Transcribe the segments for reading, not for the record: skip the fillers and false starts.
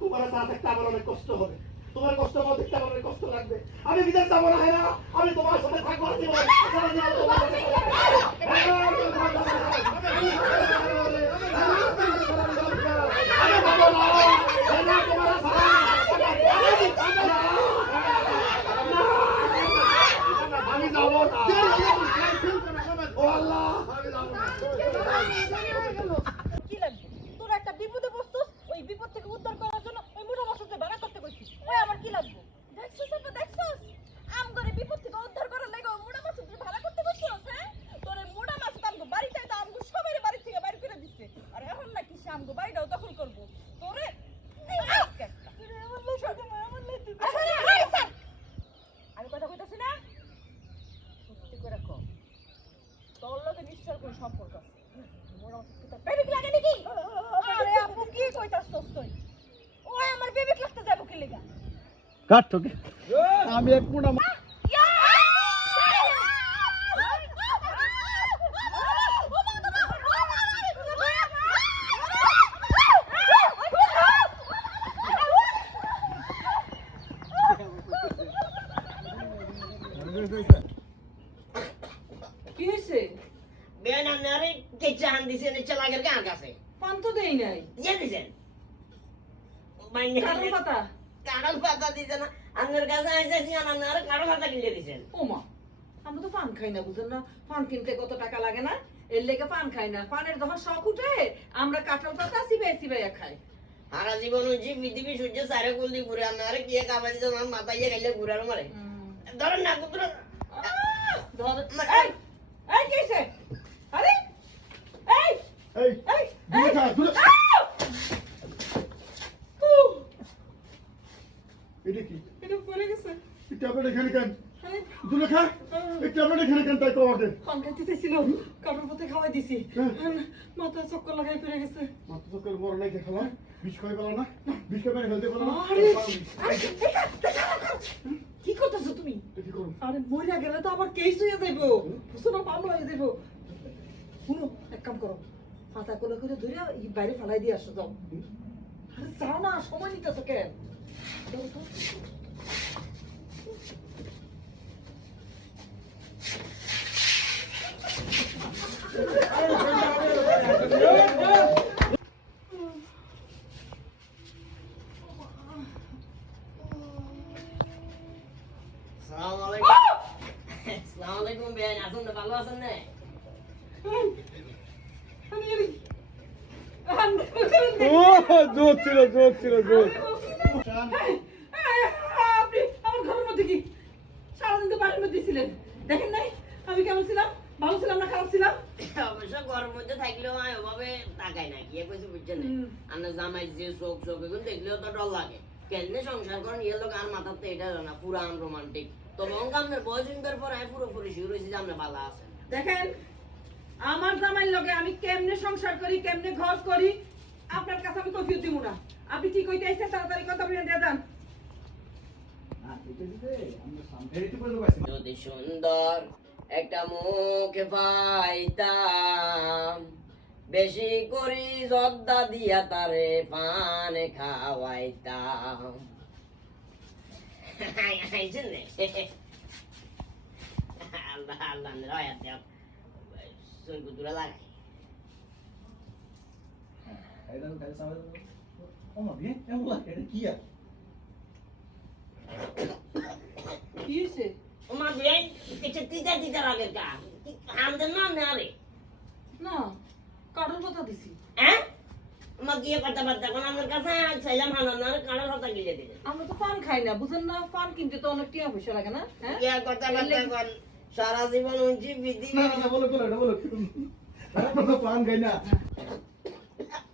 তোমার সাথে থাকতে আমার অনেক কষ্ট হবে, তোমার কষ্ট পাওয়া দেখতে আমার অনেক কষ্ট লাগবে। আমি বিদেশ যাবো না, হ্যাঁ না, আমি তোমার সাথে থাকবো জীবন, সারা জীবন তোমার সাথে আমি যাবো না। ও আল্লাহ, আমি যাবো না। কি লাগবে তোর? একটা বিপদে পড়ছিস, ওই বিপদ থেকে উদ্ধার করার জন্য ওই মুঠো বসতে ভাড়া করতে কইছিস। ওই আমার কি লাগবে? দেখছিস আপা, দেখছিস আমগরে বিপদ থেকে উদ্ধার করার লাগি ওই মুঠো বসতে ভাড়া করতে কইছিস। হ্যাঁ, তোর এই মুঠো মাছ আমগো বাড়িতে তো আমগো সবাই বাড়ি থেকে বাইরে করে দিছে। আর এখন নাকি সে আমগো বাড়িটাও দখল করব। তোরে আমি কথা কইতাছি না, সত্যি করে কম তোর লগে নিশ্চয় কোন সম্পর্ক আছে। বেবিক লাগে নাকি? আরে আপু কি কইতাছস তুই? ওই আমার বেবিক লাগতে যাবো কি লাগা? কাট তোকে আমি এক মুঠা কি হইছে? বেন আপনারে কে চান দিছেন চালাগের কার কাছে পান তো দেই নাই। দিয়ে দিছেন বাইনে কারণ কথা কারণ পাতা দিছেন আপনার কাছে আইছেন আপনারে কারণ পাতা কিনে দিছেন। ওমা, আমরা তো পান খাই না, বুঝেন না? পান কিনতে কত টাকা লাগে না? এর লেগে পান খাই না। পানের যখন শখ উঠে আমরা কাঁঠাল পাতা চিবাই চিবাইয়া খাই। সারা জীবন যে পৃথিবী সূর্য সারে গুলি ঘুরে আপনারে কি কাবা দিছেন আমার মাথায় গেলে ঘুরার মারে ধরেন না কুতুর এই এই কি হইছে? আরে এই এই এই দূরে থাক, দূরে। এটা কি? এটা পড়ে গেছে। এই ট্যাবলেট এখানে কেন? আরে দূরে থাক। এই ট্যাবলেট এখানে কেন তাই তো আমাদের? পান খাইতে চাইছিল, কাঠের পথে খাওয়াই দিছি। হ্যাঁ। মাথা চক্কর লাগাই পড়ে গেছে। মাত্র তো করে মরে নাই খেলা, বিষ খাই পেলো না, বিষ খাই মেরে ফেলতে পেলো না। আরে কি করতেছো তুমি? এটা কি করুন? আরে মইরা গেলে তো আবার কেস হয়ে যাইব, শোনো মামলা হয়ে যাইব। শুনো, এক কাম করো, পাতা কোলে করে ধরে বাইরে ফেলাই দিয়ে আসো, যাও। আরে যাও না, সময় নিতেছো কেন? যাও তো। আসসালামু আলাইকুম। আসসালামু আলাইকুম বেন, আসুন না, ভালো আছেন না? ও জোর ছিল, জোর ছিল, জোর। আপনি আমার ঘরের মধ্যে কি সারাদিন তো বাড়ির মধ্যে ছিলেন, দেখেন নাই আমি কেমন ছিলাম? ভালো ছিলাম না খারাপ ছিলাম? অবশ্য ঘরের মধ্যে থাকলেও আমি ওভাবে তাকাই না, কি কইছি বুঝছেন না? আপনার জামাই যে চোখ চোখ এগুলো দেখলেও তো ডর লাগে। কেমনে সংসার করেন ইয়ে লোক আর মাথাতে এটা না পুরান রোমান্টিক। তবে আপনার বয়স ইন্টার পর আমি পুরোপুরি শিওর হয়েছি যে আপনি ভালো আছেন। দেখেন আমার জামাইয়ের লগে আমি কেমনে সংসার করি, কেমনে ঘর করি, আপনার কাছে আমি কৈফিয়ত দিব না। আপনি কি কইতে আইছেন তাড়াতাড়ি কথা বলে দিয়ে যান। যদি সুন্দর একটা মুখ পাইতাম, বেশি করি জর্দা দিয়া তারে পান খাওয়াইতাম। আল্লাহ আল্লাহ রয়াত দেব সুরগুদুরা লাগাই। কি হইছে? ওমা বিয়াই কিছু তিতা তিতা লাগের কা আমদের নাম না রে না, কাঠের কথা দিছি। হ্যাঁ ওমা গিয়ে কথা বার্তা কোন আমার কাছে ছিলাম হানার কাড়ার কথা গিয়ে দিলে আমরা তো পান খাই না, বুঝেন না? পান কিনতে তো অনেক টাকা পয়সা লাগে না? হ্যাঁ, গিয়ে কথা বার্তা কোন সারা জীবন উঞ্চি বিধি না না বলো বলো, এটা বলো। আমরা তো পান খাই না।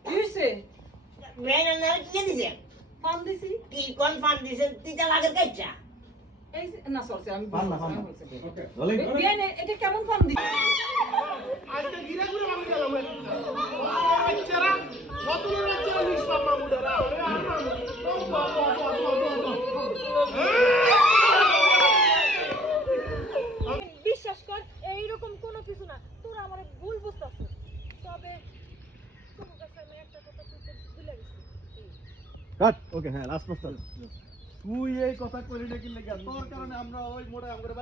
কি হইছে? বেন না কি দিছে পান দিছি। কি কোন ফান দিছে তিতা লাগের কাইচা এই যে- না সরছে আমি পান না, পান না। ওকে রলিং বিয়ান এটা কেমন পান দিছি? আজকে গিরা ঘুরে ভাঙি গেল মেন আচ্ছা কতগুলো রাজ্য নিষ্পাপ মামুদারা বিশ্বাস কর এইরকম কোনো কিছু না, তোরা আমার ভুল বুঝতাছিস। তবে তোমার কাছে আমি একটা কথা বলতে ভুলে গেছি। কাট ওকে হ্যাঁ লাস্ট প্রস্তাব তুই এই কথা করি না কি লাগা তোর কারণে আমরা ওই মোড়ে আমরা